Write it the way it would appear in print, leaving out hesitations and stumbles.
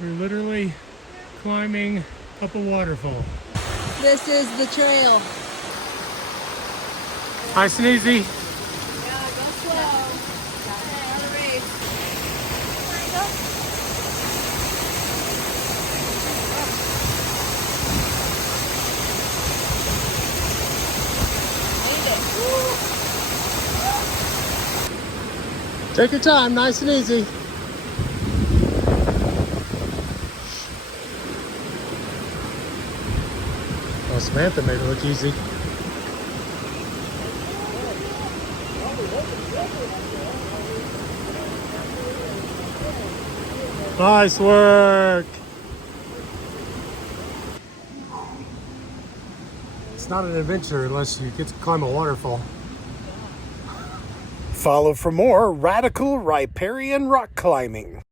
We're literally climbing up a waterfall. This is the trail. Nice and easy. Yeah, go slow. Okay, on the race. There you go. Made it. Take your time, nice and easy. Oh, Samantha made it look easy. Nice work. It's not an adventure unless you get to climb a waterfall. Follow for more radical riparian rock climbing.